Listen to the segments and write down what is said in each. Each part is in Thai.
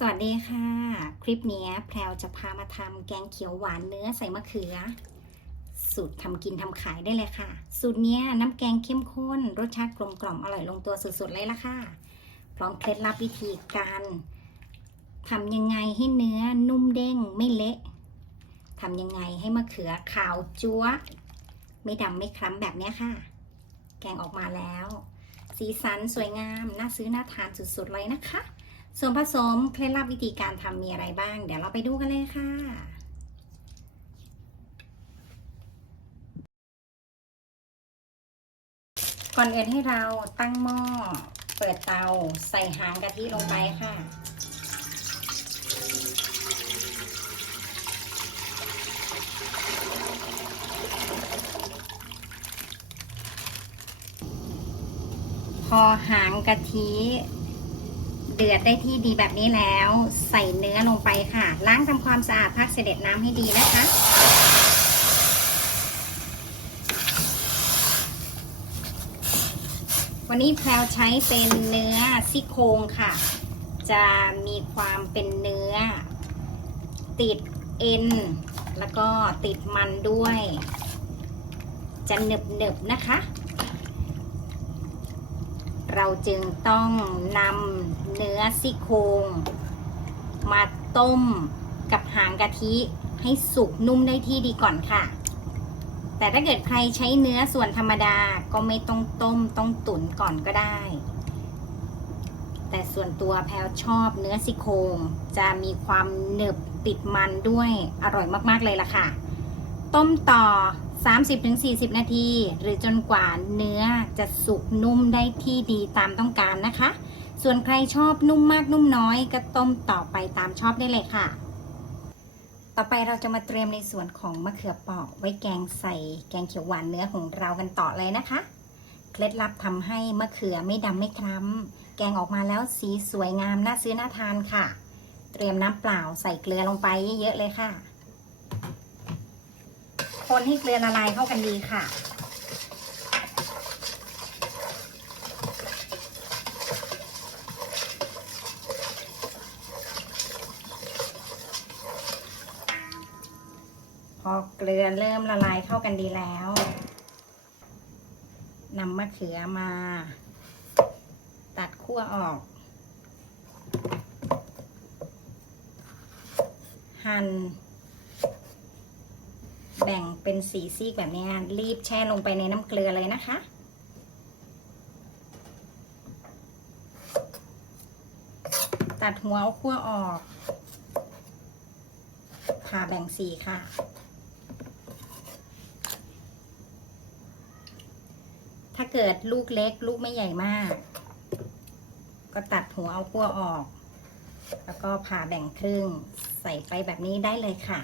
สวัสดีค่ะ คลิปนี้แพรวจะพามาทำแกงเขียวหวานเนื้อใส่มะเขือ สูตรทำกินทำขายได้เลยค่ะ สูตรนี้น้ำแกงเข้มข้น รสชาติกลมกล่อมอร่อยลงตัวสุดๆเลยละค่ะ พร้อมเคล็ดลับวิธีการทำยังไงให้เนื้อนุ่มเด้งไม่เละทำยังไงให้มะเขือขาวจั๊วไม่ดำไม่คล้ำแบบนี้ค่ะ แกงออกมาแล้ว สีสันสวยงามน่าซื้อน่าทานสุดๆเลยนะคะ ส่วนผสมเคล็ดลับวิธีการทำมีอะไรบ้าง เดี๋ยวเราไปดูกันเลยค่ะ ก่อนอื่นให้เราตั้งหม้อ เปิดเตาใส่หางกะทิลงไปค่ะพอหางกะทิ เดือดได้ที่ดีแบบนี้แล้ว ใส่เนื้อลงไปค่ะ ล้างทำความสะอาดพักเสด็จน้ำให้ดีนะคะ วันนี้แพลวใช้เป็นเนื้อซี่โครงค่ะ จะมีความเป็นเนื้อ ติดเอ็น แล้วก็ติดมันด้วย จะหนึบๆนนะคะ เราจึงต้องนำเนื้อซี่โครงมาต้มกับหางกะทิให้สุกนุ่มได้ที่ดีก่อนค่ะ แต่ถ้าเกิดใครใช้เนื้อส่วนธรรมดาก็ไม่ต้องต้มต้องตุ๋นก่อนก็ได้ แต่ส่วนตัวแพลชอบเนื้อซี่โครงจะมีความหนึบติดมันด้วยอร่อยมากๆเลยล่ะค่ะ ต้มต่อ 30-40 นาที หรือจนกว่าเนื้อจะสุกนุ่มได้ที่ดีตามต้องการนะคะ ส่วนใครชอบนุ่มมากนุ่มน้อยก็ต้มต่อไปตามชอบได้เลยค่ะ ต่อไปเราจะมาเตรียมในส่วนของมะเขือเปอกไว้แกงใส่แกงเขียวหวานเนื้อของเรากันต่อเลยนะคะ เคล็ดลับทำให้มะเขือไม่ดำไม่คล้ำแกงออกมาแล้วสีสวยงามน่าซื้อน่าทานค่ะ เตรียมน้ำเปล่าใส่เกลือลงไปเยอะๆเลยค่ะ คนให้เกลือละลายเข้ากันดีค่ะ พอเกลือเริ่มละลายเข้ากันดีแล้วนำมะเขือมา ตัดขั้วออก หั่น แบ่งเป็นสีซีกแบบนี้รีบแช่ลงไปในน้ำเกลือเลยนะคะ ตัดหัวเอาขั้วออกผ่าแบ่งสีค่ะถ้าเกิดลูกเล็กลูกไม่ใหญ่มาก ก็ตัดหัวเอาขั้วออก แล้วก็ผ่าแบ่งครึ่ง ใส่ไปแบบนี้ได้เลยค่ะ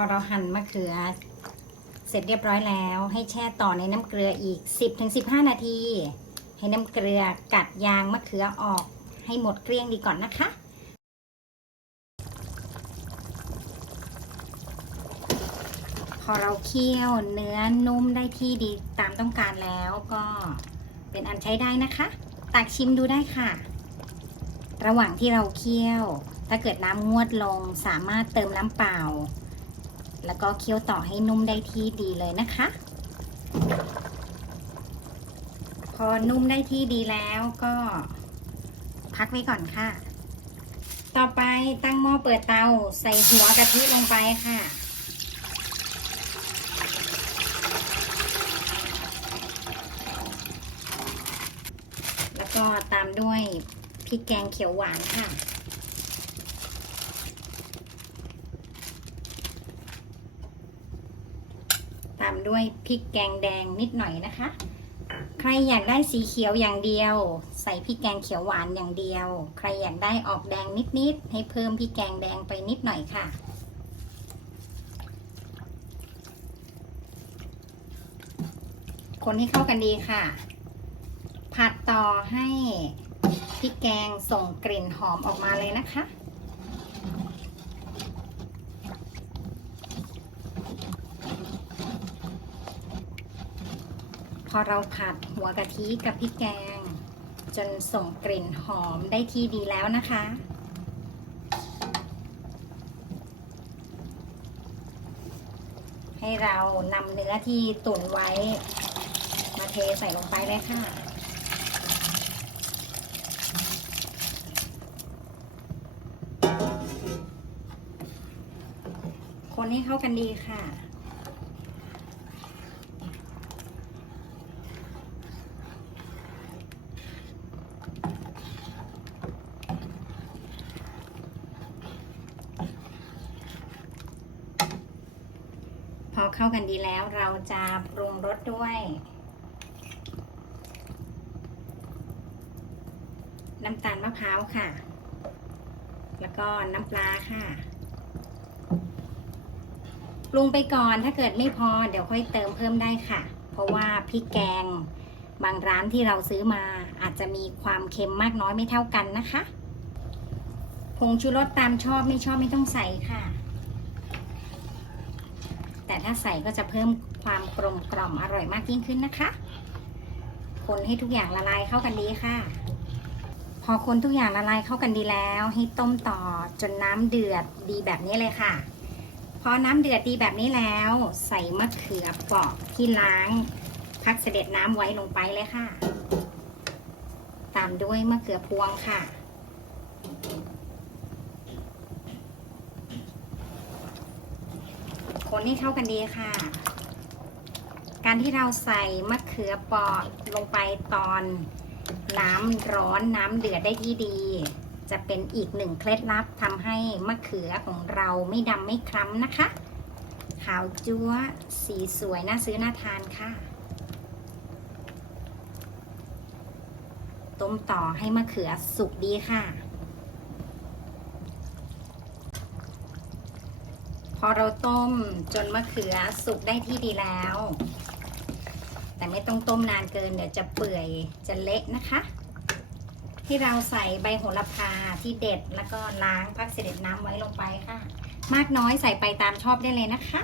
อเราหั่นมะเขือ เสร็จเรียบร้อยแล้ว ให้แช่ต่อในน้ำเกลืออีก 10-15 นาที ให้น้ำเกลือกัดยางมะเขือออก ให้หมดเกลี้ยงดีก่อนนะคะพอเราเคี่ยวเนื้อนุ่มได้ที่ดีตามต้องการแล้วก็เป็นอันใช้ได้นะคะ ตักชิมดูได้ค่ะ ระหว่างที่เราเคี่ยว ถ้าเกิดน้ำงวดลงสามารถเติมน้ำเปล่า แล้วก็เคี่ยวต่อให้นุ่มได้ที่ดีเลยนะคะ พอนุ่มได้ที่ดีแล้วก็พักไว้ก่อนค่ะ ต่อไปตั้งหม้อเปิดเตาใส่หัวกะทิลงไปค่ะแล้วก็ตามด้วยพริกแกงเขียวหวานค่ะ ตาม ด้วยพริกแกงแดงนิดหน่อยนะคะ ใครอยากได้สีเขียวอย่างเดียว ใส่พริกแกงเขียวหวานอย่างเดียว ใครอยากได้ออกแดงนิดๆให้เพิ่มพริกแกงแดงไปนิดหน่อยค่ะคนให้เข้ากันดีค่ะ ผัดต่อให้พริกแกงส่งกลิ่นหอมออกมาเลยนะคะ พอเราผัดหัวกะทิกับพริกแกง จนส่งกลิ่นหอมได้ที่ดีแล้วนะคะ ให้เรานำเนื้อที่ตุ๋นไว้ มาเทใส่ลงไปเลยค่ะคนให้เข้ากันดีค่ะ พอเข้ากัน ดีแล้วเราจะปรุงรสด้วย น้ำตาลมะพร้าวค่ะ แล้วก็น้ำปลาค่ะ ปรุงไปก่อนถ้าเกิดไม่พอเดี๋ยวค่อยเติมเพิ่มได้ค่ะ เพราะว่าพริกแกงบางร้านที่เราซื้อมาอาจจะมีความเค็มมากน้อยไม่เท่ากันนะคะ ผงชูรสตามชอบไม่ชอบไม่ต้องใส่ค่ะ แต่ถ้าใส่ก็จะเพิ่มความกลมกล่อมอร่อยมากยิ่งขึ้นนะคะ คนให้ทุกอย่างละลายเข้ากันดีค่ะ พอคนทุกอย่างละลายเข้ากันดีแล้ว ให้ต้มต่อจนน้ำเดือดดีแบบนี้เลยค่ะ พอน้ำเดือดดีแบบนี้แล้ว ใส่มะเขือเปราะที่ล้างพักเสด็จน้ำไว้ลงไปเลยค่ะ ตามด้วยมะเขือพวงค่ะ คนให้เข้ากันดีค่ะ การที่เราใส่มะเขือเปราะลงไปตอนน้ำร้อนน้ำเดือดได้ที่ดี จะเป็นอีกหนึ่งเคล็ดลับทำให้มะเขือของเราไม่ดำไม่คล้ำนะคะ ขาวจั๊วสีสวยน่าซื้อน่าทานค่ะต้มต่อให้มะเขือสุกดีค่ะ พอเราต้มจนมะเขือสุกได้ที่ดีแล้ว แต่ไม่ต้องต้มนานเกินเดี๋ยวจะเปื่อยจะเละนะคะ ที่เราใส่ใบโหระพาที่เด็ดแล้วก็ล้างพักเสด็จน้ำไว้ลงไปค่ะ มากน้อยใส่ไปตามชอบได้เลยนะคะ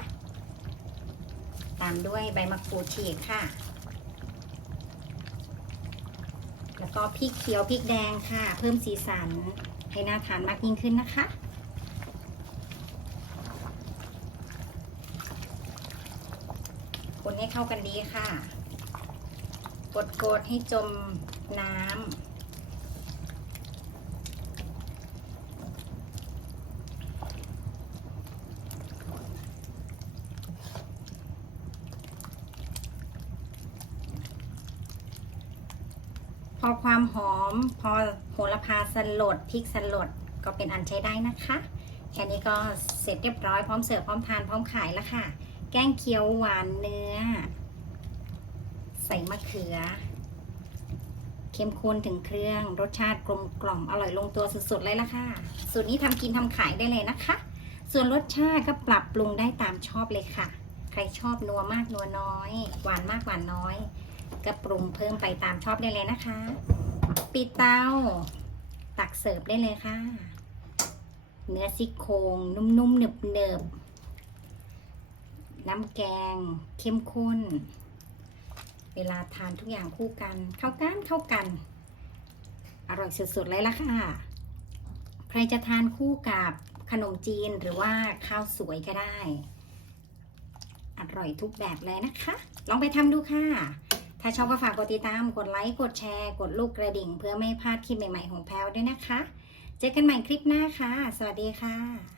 ตามด้วยใบมะกรูดฉีกค่ะ แล้วก็พริกเขียวพริกแดงค่ะ เพิ่มสีสันให้น่าทานมากยิ่งขึ้นนะคะ คน ให้เข้ากันดีค่ะ กดกดๆให้จมน้ำพอความหอม พอโหระพาสลดพริกสลดก็เป็นอันใช้ได้นะคะ แค่นี้ก็เสร็จเรียบร้อยพร้อมเสิร์ฟพร้อมทานพร้อมขายแล้วค่ะ แกงเขียวหวานเนื้อ ใส่มะเขือเข้มข้นถึงเครื่อง รสชาติกลมกล่อมอร่อยลงตัวสุดๆเลยละค่ะ สูตรนี้ทำกินทำขายได้เลยนะคะ ส่วนรสชาติก็ปรับปรุงได้ตามชอบเลยค่ะ ใครชอบนัวมากนัวน้อย หวานมากหวานน้อย ก็ปรุงเพิ่มไปตามชอบได้เลยนะคะ ปิดเตา ตักเสิร์ฟได้เลยค่ะ เนื้อซี่โครงนุ่มๆหนึบๆ น้ำแกง เข้มข้น เวลาทานทุกอย่างคู่กัน เข้ากันเข้ากัน อร่อยสุดๆเลยละค่ะ ใครจะทานคู่กับขนมจีนหรือว่าข้าวสวยก็ได้ อร่อยทุกแบบเลยนะคะ ลองไปทำดูค่ะ ถ้าชอบก็ฝากกดติดตาม กดไลค์ กดแชร์ กดลูกกระดิ่ง เพื่อไม่พลาดคลิปใหม่ๆของแพลวด้วยนะคะ เจอกันใหม่คลิปหน้าค่ะ สวัสดีค่ะ